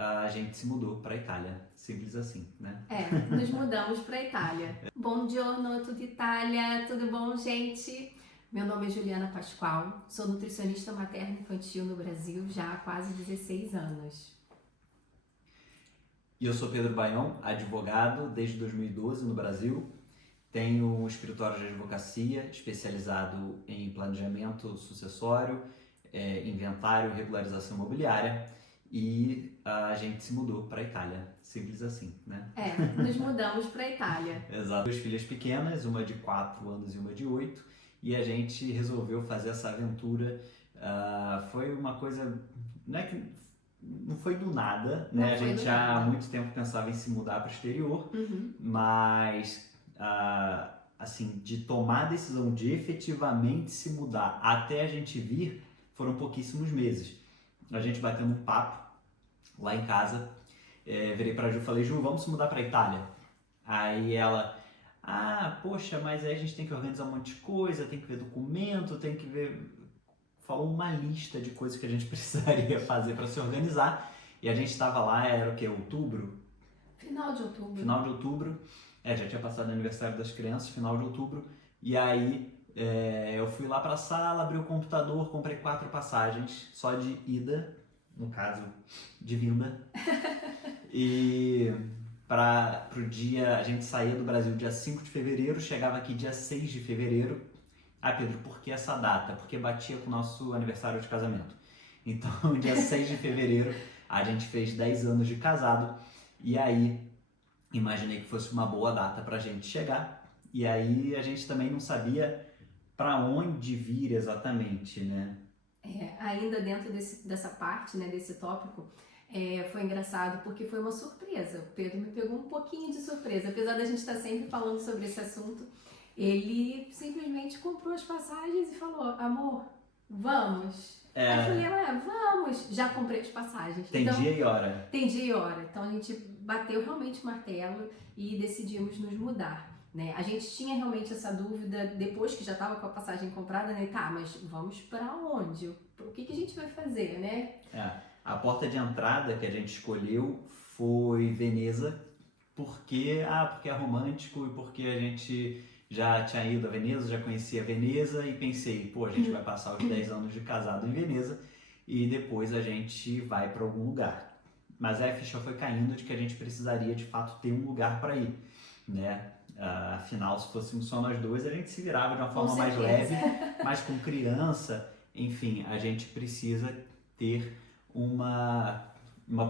a gente se mudou para a Itália. Simples assim, né? Nos mudamos para a Itália. Buongiorno, tudo Itália, tudo bom, gente? Meu nome é Juliana Pascoal, sou nutricionista materno-infantil no Brasil já há quase 16 anos. E eu sou Pedro Baião, advogado desde 2012 no Brasil. Tenho um escritório de advocacia especializado em planejamento sucessório, inventário e regularização imobiliária. E a gente se mudou para a Itália, simples assim, né? Nos mudamos para a Itália. Exato. Duas filhas pequenas, uma de 4 anos e uma de 8, e a gente resolveu fazer essa aventura. Foi uma coisa, não foi do nada, né? A gente já há muito tempo pensava em se mudar para o exterior, mas assim, de tomar a decisão de efetivamente se mudar até a gente vir, foram pouquíssimos meses. A gente bateu um papo lá em casa, virei pra Ju e falei: Ju, vamos se mudar pra Itália? Aí ela: poxa, mas aí a gente tem que organizar um monte de coisa, tem que ver documento, tem que ver... Falou uma lista de coisas que a gente precisaria fazer para se organizar, e a gente estava lá, era o que, outubro? Final de outubro. Final de outubro, já tinha passado o aniversário das crianças, final de outubro, e aí eu fui lá pra sala, abri o computador, comprei 4 passagens, só de ida, no caso, de vinda, e pro dia, a gente saía do Brasil dia 5 de fevereiro, chegava aqui dia 6 de fevereiro. Pedro, por que essa data? Porque batia com o nosso aniversário de casamento. Então, dia 6 de fevereiro, a gente fez 10 anos de casado, e aí imaginei que fosse uma boa data pra gente chegar, e aí a gente também não sabia para onde vir exatamente, né? Ainda dentro dessa parte, né, desse tópico, foi engraçado porque foi uma surpresa. O Pedro me pegou um pouquinho de surpresa, apesar da gente estar sempre falando sobre esse assunto. Ele simplesmente comprou as passagens e falou: amor, vamos. Aí eu falei: vamos, já comprei as passagens. Tem dia e hora. Tem dia e hora. Então a gente bateu realmente o martelo e decidimos nos mudar. Né? A gente tinha realmente essa dúvida depois que já estava com a passagem comprada, né? Mas vamos para onde? O que a gente vai fazer, né? A porta de entrada que a gente escolheu foi Veneza, porque é romântico e porque a gente já tinha ido a Veneza, já conhecia Veneza e pensei, a gente vai passar os 10 anos de casado em Veneza e depois a gente vai para algum lugar. Mas aí a ficha foi caindo de que a gente precisaria de fato ter um lugar para ir, né? Afinal, se fôssemos só nós dois, a gente se virava de uma forma mais leve, mas com criança, enfim, a gente precisa ter uma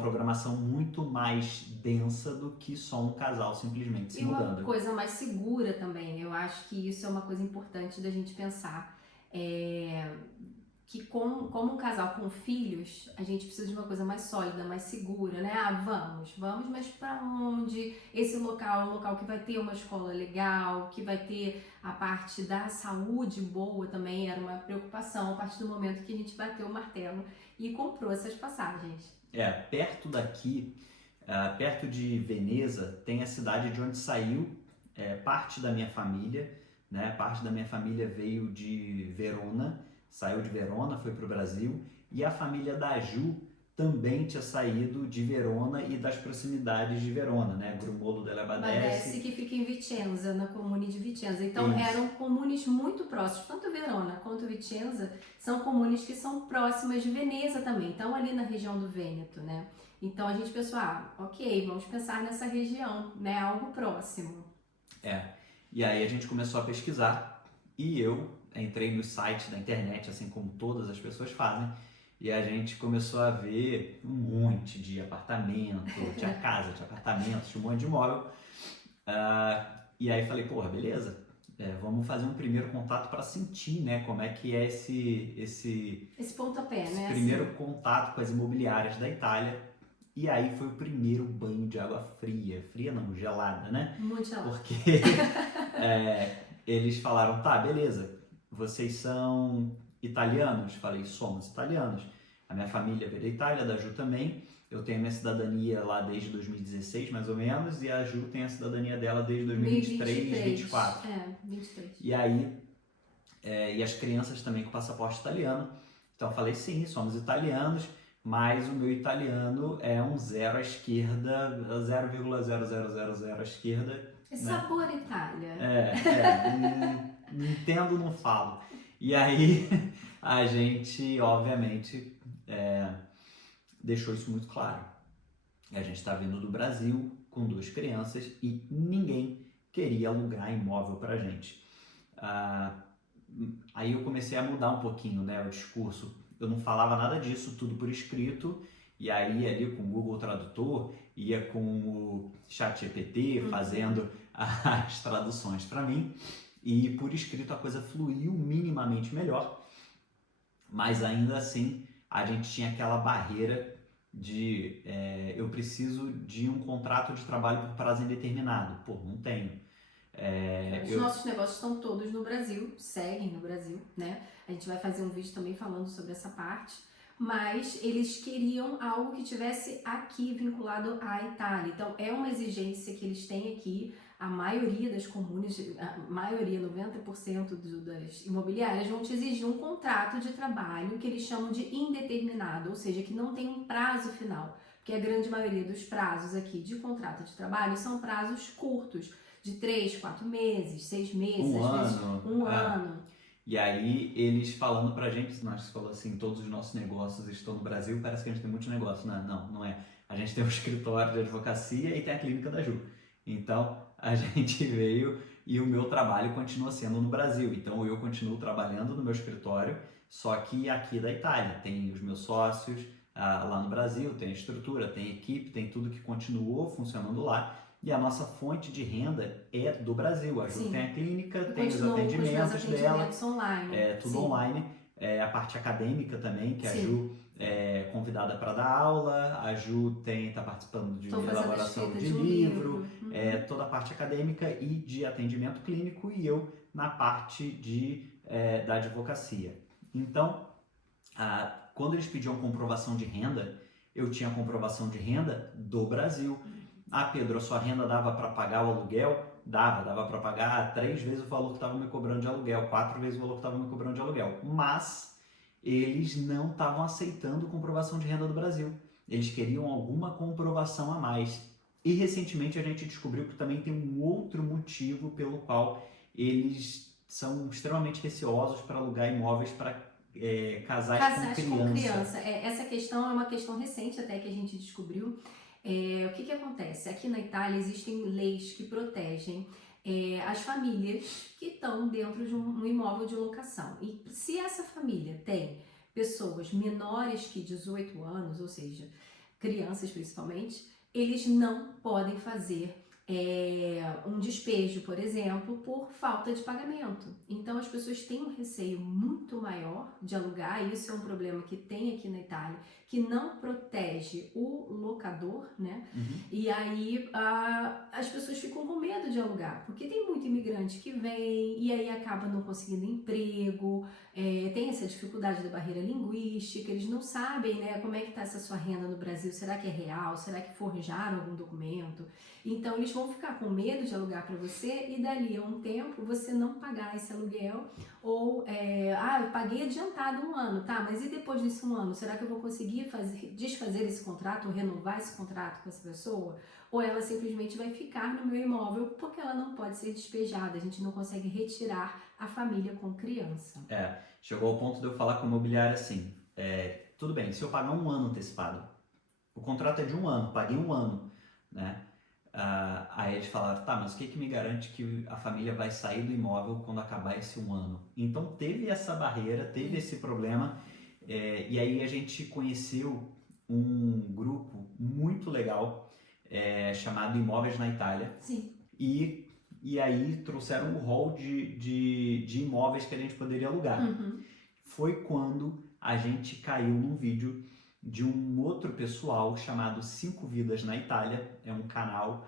programação muito mais densa do que só um casal simplesmente se mudando. E uma coisa mais segura também. Eu acho que isso é uma coisa importante da gente pensar. Que como um casal com filhos, a gente precisa de uma coisa mais sólida, mais segura, né? Vamos, mas para onde? Esse local é um local que vai ter uma escola legal, que vai ter a parte da saúde boa também, era uma preocupação a partir do momento que a gente bateu o martelo e comprou essas passagens. Perto daqui, perto de Veneza, tem a cidade de onde saiu parte da minha família, né? Parte da minha família veio de Verona, saiu de Verona, foi para o Brasil, e a família da Ju também tinha saído de Verona e das proximidades de Verona, né? Grummolo della Badesse, que fica em Vicenza, na comune de Vicenza. Então eram comunes muito próximos, tanto Verona quanto Vicenza são comunes que são próximas de Veneza também, então ali na região do Vêneto, né? Então a gente pensou, ok, vamos pensar nessa região, né? Algo próximo. E aí a gente começou a pesquisar e eu entrei nos sites da internet, assim como todas as pessoas fazem, e a gente começou a ver um monte de apartamento, tinha casa, tinha apartamento, tinha um monte de imóvel. E aí falei, beleza, vamos fazer um primeiro contato para sentir, né, como é que é esse pontapé, né? Esse primeiro contato com as imobiliárias da Itália. E aí foi o primeiro banho de água fria. Fria não, gelada, né? Muito gelada. Porque eles falaram, beleza, vocês são italianos? Falei, somos italianos. A minha família veio da Itália, da Ju também. Eu tenho a minha cidadania lá desde 2016, mais ou menos, e a Ju tem a cidadania dela desde 2023, 2024. 23. E aí, e as crianças também com passaporte italiano. Então eu falei, sim, somos italianos. mas o meu italiano é um zero à esquerda, 0,0000 à esquerda, É né? sabor Itália. Não entendo, não falo. E aí a gente, obviamente, deixou isso muito claro. A gente está vindo do Brasil com 2 crianças e ninguém queria alugar imóvel para a gente. Aí eu comecei a mudar um pouquinho, né, o discurso. Eu não falava nada disso, tudo por escrito, e aí ali com o Google Tradutor, ia com o ChatGPT fazendo as traduções para mim, e por escrito a coisa fluiu minimamente melhor, mas ainda assim a gente tinha aquela barreira de eu preciso de um contrato de trabalho por prazo indeterminado. Pô, não tenho. Os nossos negócios estão todos no Brasil, seguem no Brasil, né? A gente vai fazer um vídeo também falando sobre essa parte, mas eles queriam algo que tivesse aqui vinculado à Itália. Então é uma exigência que eles têm aqui. A maioria das comunas, a maioria, 90% das imobiliárias vão te exigir um contrato de trabalho que eles chamam de indeterminado, ou seja, que não tem um prazo final, porque a grande maioria dos prazos aqui de contrato de trabalho são prazos curtos, de 3, 4 meses, 6 meses, às vezes um ano. E aí eles falando pra gente, nós falou assim, todos os nossos negócios estão no Brasil, parece que a gente tem muitos negócios, né? Não é. A gente tem um escritório de advocacia e tem a clínica da Ju. Então a gente veio e o meu trabalho continua sendo no Brasil. Então eu continuo trabalhando no meu escritório, só que aqui da Itália. Tem os meus sócios lá no Brasil, tem a estrutura, tem a equipe, tem tudo que continuou funcionando lá. E a nossa fonte de renda é do Brasil. A Ju tem a clínica, tem os atendimentos dela, online. tudo online. A parte acadêmica também, que a Ju é convidada para dar aula, a Ju está participando de elaboração de livro, toda a parte acadêmica e de atendimento clínico, e eu na parte da advocacia. Então, quando eles pediam comprovação de renda, eu tinha comprovação de renda do Brasil. Pedro, a sua renda dava para pagar o aluguel? Dava para pagar 3 vezes o valor que estava me cobrando de aluguel, 4 vezes o valor que estava me cobrando de aluguel. Mas eles não estavam aceitando comprovação de renda do Brasil. Eles queriam alguma comprovação a mais. E recentemente a gente descobriu que também tem um outro motivo pelo qual eles são extremamente receosos para alugar imóveis para casais com criança. Essa questão é uma questão recente até que a gente descobriu. O que acontece? Aqui na Itália existem leis que protegem as famílias que estão dentro de um imóvel de locação. E se essa família tem pessoas menores que 18 anos, ou seja, crianças principalmente, eles não podem fazer um despejo, por exemplo, por falta de pagamento. Então as pessoas têm um receio muito maior de alugar, e isso é um problema que tem aqui na Itália, que não protege o locador, né? E aí as pessoas ficam com medo de alugar, porque tem muito imigrante que vem e aí acaba não conseguindo emprego, tem essa dificuldade da barreira linguística, eles não sabem, né, como é que está essa sua renda no Brasil, será que é real, será que forjaram algum documento? Então eles vão ficar com medo de alugar para você e dali a um tempo você não pagar esse aluguel, ou eu paguei adiantado 1 ano, tá, mas e depois desse 1 ano, será que eu vou conseguir desfazer esse contrato ou renovar esse contrato com essa pessoa? Ou ela simplesmente vai ficar no meu imóvel porque ela não pode ser despejada, a gente não consegue retirar a família com criança. Chegou ao ponto de eu falar com o imobiliário assim, tudo bem, se eu pagar 1 ano antecipado, o contrato é de 1 ano, paguei 1 ano, né? Aí eles falaram, tá, mas o que me garante que a família vai sair do imóvel quando acabar esse 1 ano? Então teve essa barreira, teve esse problema, e aí a gente conheceu um grupo muito legal chamado Imóveis na Itália. Sim. E aí trouxeram um hall de imóveis que a gente poderia alugar. Foi quando a gente caiu num vídeo de um outro pessoal chamado 5 Vidas na Itália. É um canal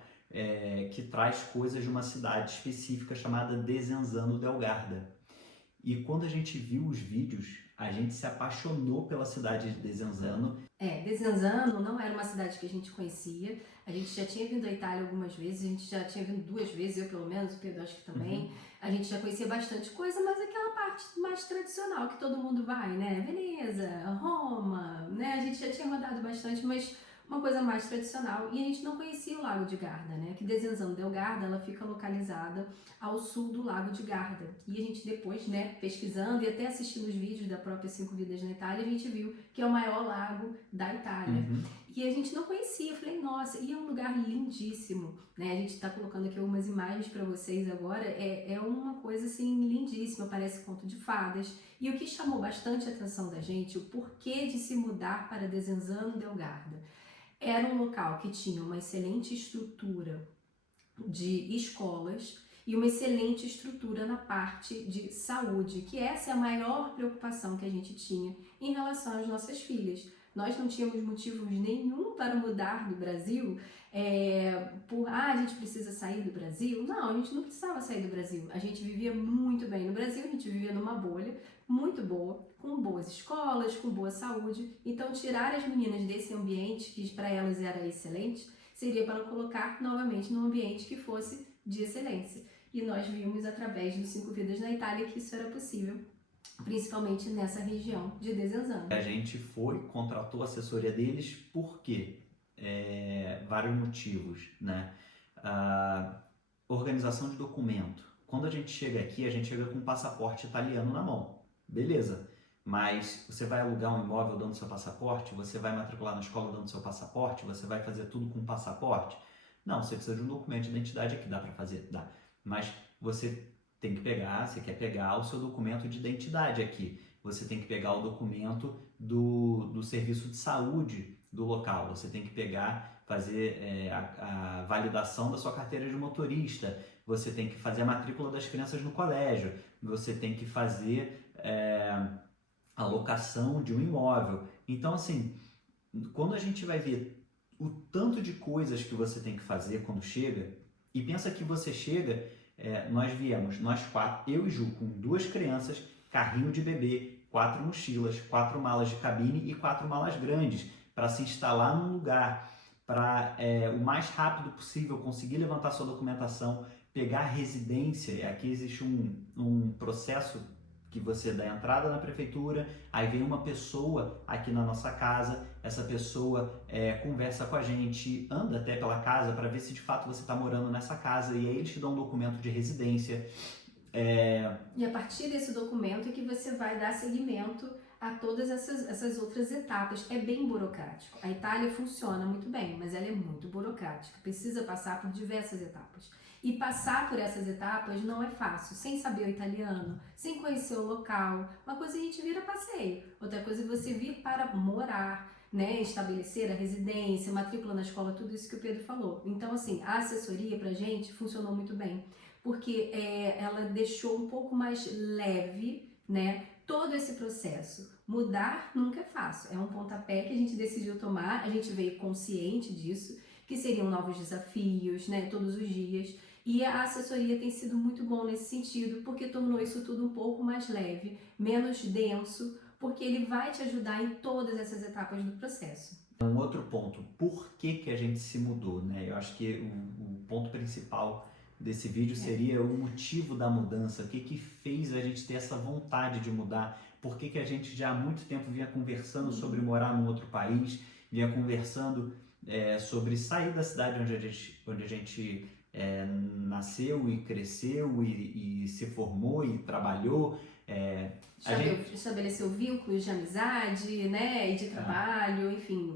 que traz coisas de uma cidade específica chamada Desenzano del Garda. E quando a gente viu os vídeos, a gente se apaixonou pela cidade de Desenzano. Desenzano não era uma cidade que a gente conhecia. A gente já tinha vindo à Itália algumas vezes, a gente já tinha vindo 2 vezes, eu pelo menos, o Pedro acho que também. A gente já conhecia bastante coisa, mas aquela parte mais tradicional que todo mundo vai, né? Veneza, Roma, né? A gente já tinha rodado bastante, mas uma coisa mais tradicional. E a gente não conhecia o Lago de Garda, né? Que Desenzano del Garda, ela fica localizada ao sul do Lago de Garda. E a gente depois, né, pesquisando e até assistindo os vídeos da própria 5 Vidas na Itália, a gente viu que é o maior lago da Itália. E a gente não conhecia, eu falei, nossa, e é um lugar lindíssimo, né? A gente tá colocando aqui algumas imagens para vocês agora, é uma coisa assim lindíssima, parece conto de fadas. E o que chamou bastante a atenção da gente, o porquê de se mudar para Desenzano del Garda. Era um local que tinha uma excelente estrutura de escolas e uma excelente estrutura na parte de saúde, que essa é a maior preocupação que a gente tinha em relação às nossas filhas. Nós não tínhamos motivo nenhum para mudar do Brasil, a gente precisa sair do Brasil. Não, a gente não precisava sair do Brasil. A gente vivia muito bem no Brasil, a gente vivia numa bolha muito boa, com boas escolas, com boa saúde. Então, tirar as meninas desse ambiente, que para elas era excelente, seria para colocar novamente num ambiente que fosse de excelência. E nós vimos através dos 5 Vidas na Itália que isso era possível, principalmente nessa região de Desenzano. A gente contratou a assessoria deles por quê? Vários motivos, né? Organização de documento. Quando a gente chega aqui, a gente chega com um passaporte italiano na mão. Beleza. Mas você vai alugar um imóvel dando seu passaporte? Você vai matricular na escola dando seu passaporte? Você vai fazer tudo com passaporte? Não, você precisa de um documento de identidade aqui, dá para fazer? Dá. Mas você tem que pegar, você quer pegar o seu documento de identidade aqui. Você tem que pegar o documento do serviço de saúde do local. Você tem que pegar, fazer a validação da sua carteira de motorista. Você tem que fazer a matrícula das crianças no colégio. Você tem que fazer a locação de um imóvel. Então, assim, quando a gente vai ver o tanto de coisas que você tem que fazer quando chega, e pensa que você chega, nós viemos, nós 4, eu e Ju, com 2 crianças, carrinho de bebê, 4 mochilas, 4 malas de cabine e 4 malas grandes, para se instalar num lugar, para o mais rápido possível conseguir levantar sua documentação, pegar residência. Aqui existe um processo que você dá entrada na prefeitura, aí vem uma pessoa aqui na nossa casa, essa pessoa conversa com a gente, anda até pela casa para ver se de fato você está morando nessa casa, e aí eles te dão um documento de residência. E a partir desse documento é que você vai dar seguimento a todas essas outras etapas. É bem burocrático. A Itália funciona muito bem, mas ela é muito burocrática. Precisa passar por diversas etapas. E passar por essas etapas não é fácil, sem saber o italiano, sem conhecer o local. Uma coisa a gente vira passeio, outra coisa é você vir para morar, né? Estabelecer a residência, matrícula na escola, tudo isso que o Pedro falou. Então, assim, a assessoria pra gente funcionou muito bem, porque ela deixou um pouco mais leve, né, todo esse processo. Mudar nunca é fácil, é um pontapé que a gente decidiu tomar, a gente veio consciente disso, que seriam novos desafios, né, todos os dias. E a assessoria tem sido muito bom nesse sentido, porque tornou isso tudo um pouco mais leve, menos denso, porque ele vai te ajudar em todas essas etapas do processo. Um outro ponto, por que a gente se mudou, né? Eu acho que o ponto principal desse vídeo seria o motivo da mudança, o que fez a gente ter essa vontade de mudar, por que a gente já há muito tempo vinha conversando sobre morar num outro país, vinha conversando sobre sair da cidade onde a gente nasceu e cresceu e se formou e trabalhou. Estabeleceu vínculos de amizade, né, e de trabalho, enfim,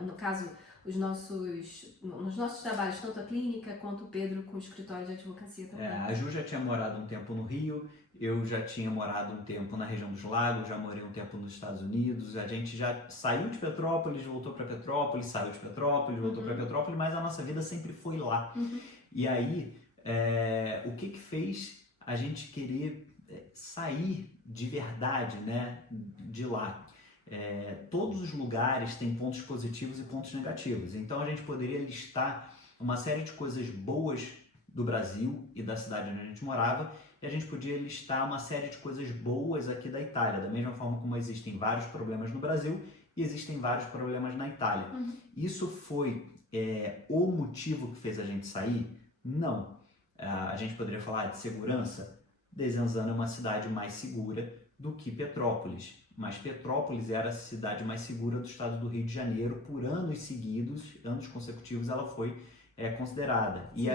no caso, nos nossos trabalhos, tanto a clínica quanto o Pedro com o escritório de advocacia também. A Ju já tinha morado um tempo no Rio, eu já tinha morado um tempo na região dos Lagos, já morei um tempo nos Estados Unidos, a gente já saiu de Petrópolis, voltou para Petrópolis, saiu de Petrópolis, voltou para Petrópolis, mas a nossa vida sempre foi lá. E aí, o que fez a gente querer sair de verdade, né, de lá? Todos os lugares têm pontos positivos e pontos negativos, então a gente poderia listar uma série de coisas boas do Brasil e da cidade onde a gente morava, e a gente podia listar uma série de coisas boas aqui da Itália, da mesma forma como existem vários problemas no Brasil, e existem vários problemas na Itália. Uhum. Isso foi o motivo que fez a gente sair? Não. A gente poderia falar de segurança? Desenzano é uma cidade mais segura do que Petrópolis, mas Petrópolis era a cidade mais segura do estado do Rio de Janeiro. Por anos seguidos, anos consecutivos, ela foi considerada. E,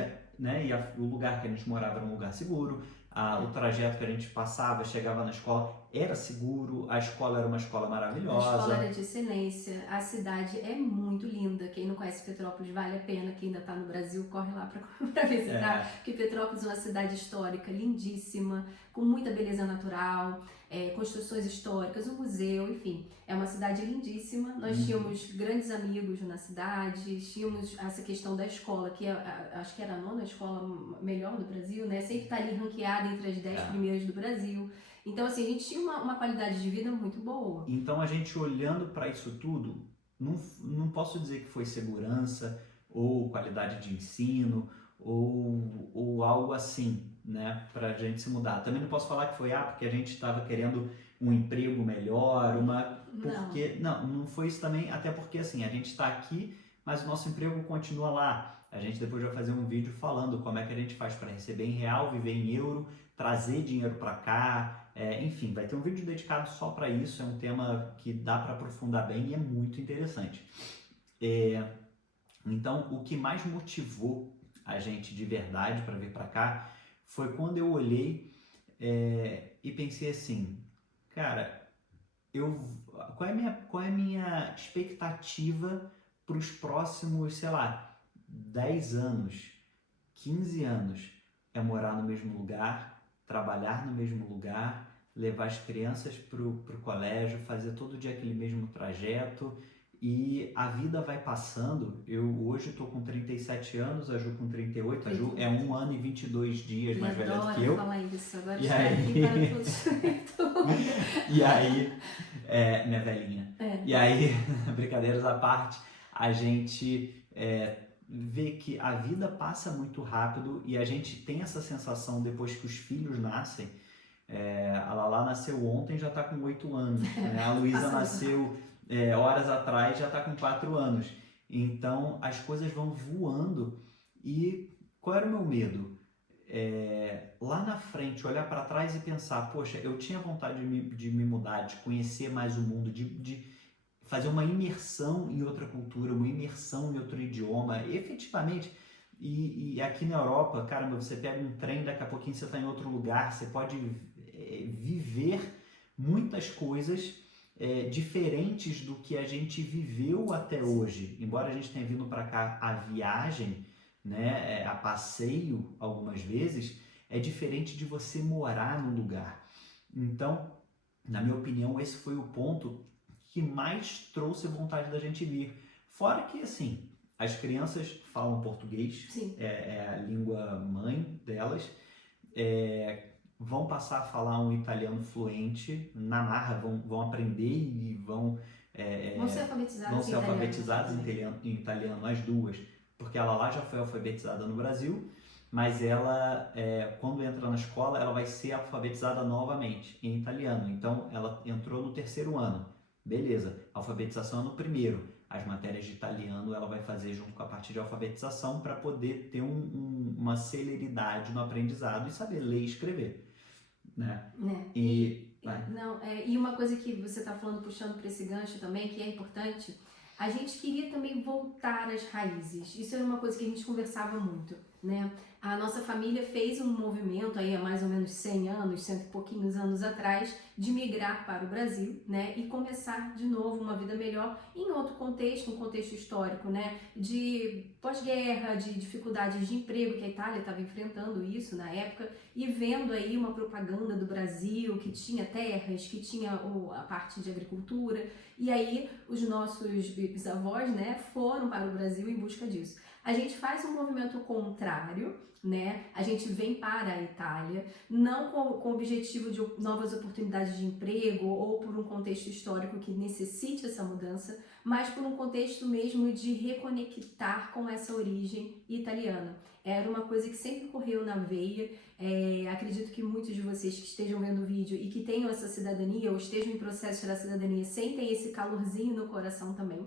o lugar que a gente morava era um lugar seguro, o trajeto que a gente passava, chegava na escola, era seguro, a escola era uma escola maravilhosa. A escola era de excelência, a cidade é muito linda. Quem não conhece Petrópolis, vale a pena, quem ainda está no Brasil, corre lá para visitar, porque Petrópolis é uma cidade histórica, lindíssima, com muita beleza natural, construções históricas, um museu, enfim, é uma cidade lindíssima. Nós tínhamos grandes amigos na cidade, tínhamos essa questão da escola, que acho que era a 9ª escola melhor do Brasil, né? Sempre está ali ranqueada entre as 10 primeiras do Brasil. Então, assim, a gente tinha uma qualidade de vida muito boa. Então, a gente olhando para isso tudo, não posso dizer que foi segurança ou qualidade de ensino ou algo assim, né, para a gente se mudar. Também não posso falar que foi porque a gente estava querendo um emprego melhor, porque não foi isso também, até porque assim, a gente está aqui, mas o nosso emprego continua lá. A gente depois vai fazer um vídeo falando como é que a gente faz para receber em real, viver em euro, trazer dinheiro para cá, enfim, vai ter um vídeo dedicado só para isso. É um tema que dá para aprofundar bem e é muito interessante. Então, o que mais motivou a gente de verdade para vir para cá foi quando eu olhei e pensei assim, cara, qual é a minha expectativa para os próximos, sei lá, 10 anos, 15 anos? É morar no mesmo lugar, trabalhar no mesmo lugar, levar as crianças pro colégio, fazer todo dia aquele mesmo trajeto, e a vida vai passando. Eu hoje estou com 37 anos, a Ju com 38, a Ju é 1 ano e 22 dias mais velha do que eu. Falar isso. Agora E está aí... aqui para todos. E aí, minha velhinha, e aí, brincadeiras à parte, a gente vê que a vida passa muito rápido e a gente tem essa sensação depois que os filhos nascem. A Lala nasceu ontem, já está com 8 anos, né? A Luísa nasceu horas atrás, já está com 4 anos. Então as coisas vão voando. E qual era o meu medo? Lá na frente, olhar para trás e pensar, poxa, eu tinha vontade de me mudar, de conhecer mais o mundo, de fazer uma imersão em outra cultura, uma imersão em outro idioma, efetivamente. E aqui na Europa, caramba, você pega um trem, daqui a pouquinho você está em outro lugar, você pode viver muitas coisas diferentes do que a gente viveu até hoje. Embora a gente tenha vindo para cá a viagem, né, a passeio algumas vezes, é diferente de você morar no lugar. Então, na minha opinião, esse foi o ponto que mais trouxe vontade da gente vir. Fora que, assim, as crianças falam português, é a língua mãe delas, vão passar a falar um italiano fluente, na marra, vão aprender e vão ser alfabetizadas em italiano, as duas, porque ela lá já foi alfabetizada no Brasil, mas ela, quando entra na escola, ela vai ser alfabetizada novamente em italiano. Então, ela entrou no 3º ano. Beleza, a alfabetização é no 1º. As matérias de italiano ela vai fazer junto com a parte de alfabetização para poder ter uma celeridade no aprendizado e saber ler e escrever, né? E uma coisa que você está falando, puxando para esse gancho também, que é importante, a gente queria também voltar às raízes. Isso era uma coisa que a gente conversava muito, né? A nossa família fez um movimento aí há mais ou menos 100 anos, 100 e pouquinhos anos atrás, de migrar para o Brasil, né? E começar de novo uma vida melhor em outro contexto, um contexto histórico, né? De pós-guerra, de dificuldades de emprego, que a Itália estava enfrentando isso na época, e vendo aí uma propaganda do Brasil, que tinha terras, que tinha a parte de agricultura, e aí os nossos bisavós, né, foram para o Brasil em busca disso. A gente faz um movimento contrário, né? A gente vem para a Itália, não com o objetivo de novas oportunidades de emprego ou por um contexto histórico que necessite essa mudança, mas por um contexto mesmo de reconectar com essa origem italiana. Era uma coisa que sempre correu na veia. Acredito que muitos de vocês que estejam vendo o vídeo e que tenham essa cidadania ou estejam em processo de tirar a cidadania sentem esse calorzinho no coração também.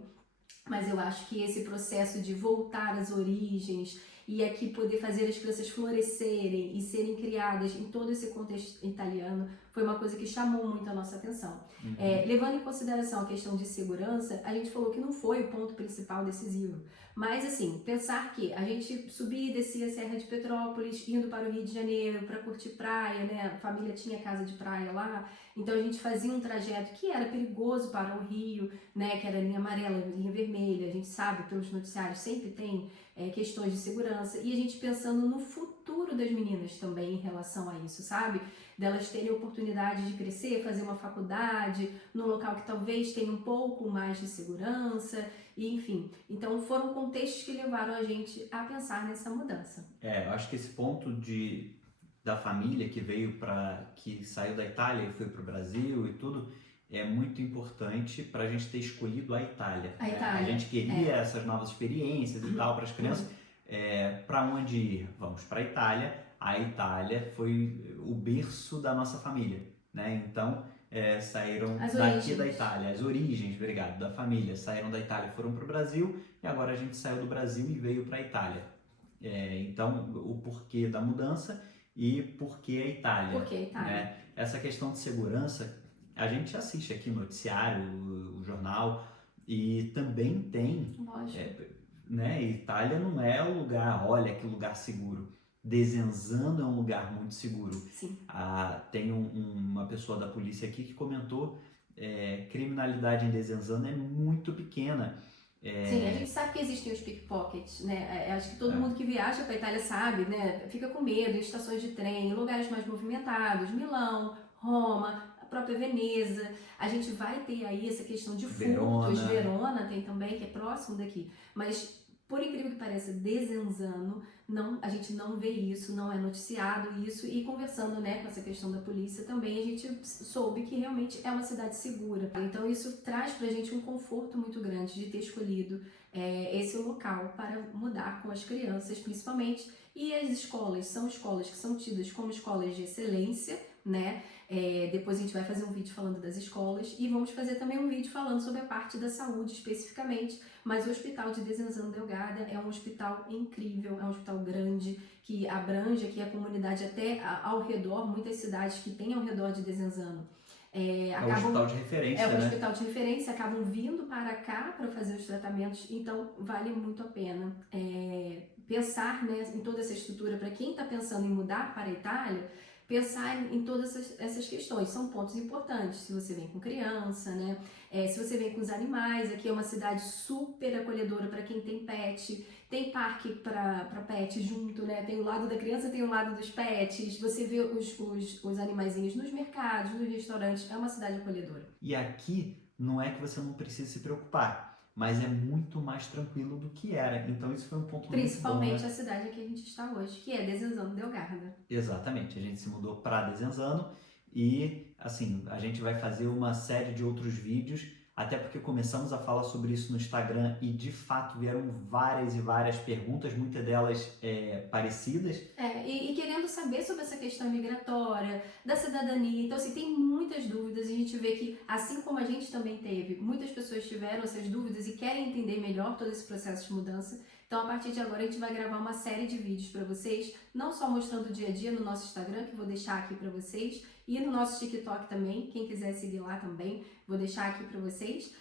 Mas eu acho que esse processo de voltar às origens e aqui poder fazer as crianças florescerem e serem criadas em todo esse contexto italiano foi uma coisa que chamou muito a nossa atenção. Levando em consideração a questão de segurança, a gente falou que não foi o ponto principal decisivo. Mas assim, pensar que a gente subia e descia a Serra de Petrópolis, indo para o Rio de Janeiro para curtir praia, né? A família tinha casa de praia lá, então a gente fazia um trajeto que era perigoso para o Rio, né? Que era linha amarela, linha vermelha, a gente sabe pelos noticiários, sempre tem questões de segurança, e a gente pensando no futuro das meninas também em relação a isso, sabe? Delas terem oportunidade de crescer, fazer uma faculdade, num local que talvez tenha um pouco mais de segurança, e enfim. Então foram contextos que levaram a gente a pensar nessa mudança. Eu acho que esse ponto da família que saiu da Itália e foi para o Brasil e tudo, é muito importante para a gente ter escolhido a Itália. A Itália. A gente queria essas novas experiências e tal para as crianças. Para onde ir? Vamos para a Itália. A Itália foi o berço da nossa família, né? Então saíram daqui da Itália, as origens, obrigado, da família. Saíram da Itália, foram para o Brasil, e agora a gente saiu do Brasil e veio para a Itália. Então, o porquê da mudança e porquê a Itália. Por que a Itália? Né? Essa questão de segurança, a gente assiste aqui no noticiário, o jornal, e também tem, né? Itália não é o lugar, olha que lugar seguro. Desenzano é um lugar muito seguro. Sim. Tem uma pessoa da polícia aqui que comentou criminalidade em Desenzano é muito pequena. Sim, a gente sabe que existem os pickpockets, né? Acho que todo mundo que viaja para a Itália sabe, né? Fica com medo em estações de trem, em lugares mais movimentados, Milão, Roma, a própria Veneza. A gente vai ter aí essa questão de furtos. Verona tem também, que é próximo daqui. Mas, por incrível que pareça, Desenzano, a gente não vê isso, não é noticiado isso, e conversando, né, com essa questão da polícia também, a gente soube que realmente é uma cidade segura. Então isso traz pra gente um conforto muito grande de ter escolhido esse local para mudar com as crianças, principalmente. E as escolas são escolas que são tidas como escolas de excelência, né? Depois a gente vai fazer um vídeo falando das escolas e vamos fazer também um vídeo falando sobre a parte da saúde especificamente, mas o Hospital de Desenzano Delgada é um hospital incrível, é um hospital grande que abrange aqui a comunidade até ao redor, muitas cidades que tem ao redor de Desenzano. É um hospital de referência, É um hospital de referência, acabam vindo para cá para fazer os tratamentos, então vale muito a pena pensar, né, em toda essa estrutura. Para quem está pensando em mudar para a Itália, pensar em todas essas questões, são pontos importantes. Se você vem com criança, né? Se você vem com os animais, aqui é uma cidade super acolhedora para quem tem pet, tem parque para pet junto, né? Tem o lado da criança, tem o lado dos pets, você vê os animaizinhos nos mercados, nos restaurantes, é uma cidade acolhedora. E aqui não é que você não precisa se preocupar, mas é muito mais tranquilo do que era. Então isso foi um ponto principalmente muito bom, né? A cidade que a gente está hoje, que é Desenzano Delgada. Exatamente, a gente se mudou para Desenzano e assim, a gente vai fazer uma série de outros vídeos, até porque começamos a falar sobre isso no Instagram e de fato vieram várias e várias perguntas, muitas delas parecidas. E querendo saber sobre essa questão migratória, da cidadania. Então, assim, tem muitas dúvidas e a gente vê que, assim como a gente também teve, muitas pessoas tiveram essas dúvidas e querem entender melhor todo esse processo de mudança. Então, a partir de agora, a gente vai gravar uma série de vídeos para vocês, não só mostrando o dia a dia no nosso Instagram, que eu vou deixar aqui para vocês, e no nosso TikTok também, quem quiser seguir lá também, vou deixar aqui para vocês.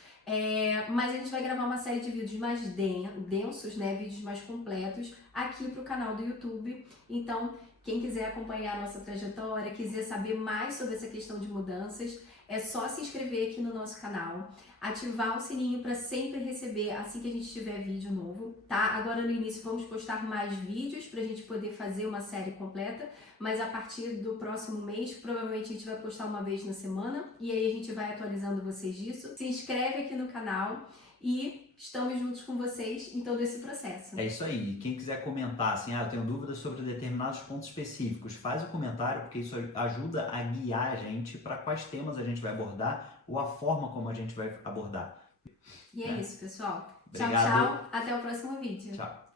Mas a gente vai gravar uma série de vídeos mais densos, né, vídeos mais completos, aqui para o canal do YouTube. Então, quem quiser acompanhar a nossa trajetória, quiser saber mais sobre essa questão de mudanças, é só se inscrever aqui no nosso canal, ativar o sininho para sempre receber assim que a gente tiver vídeo novo, tá? Agora no início vamos postar mais vídeos para a gente poder fazer uma série completa, mas a partir do próximo mês, provavelmente a gente vai postar uma vez na semana e aí a gente vai atualizando vocês disso. Se inscreve aqui no canal e estamos juntos com vocês em todo esse processo. É isso aí. E quem quiser comentar assim, eu tenho dúvidas sobre determinados pontos específicos, faz o comentário, porque isso ajuda a guiar a gente para quais temas a gente vai abordar ou a forma como a gente vai abordar. E é isso, pessoal. Obrigado. Tchau, tchau. Até o próximo vídeo. Tchau.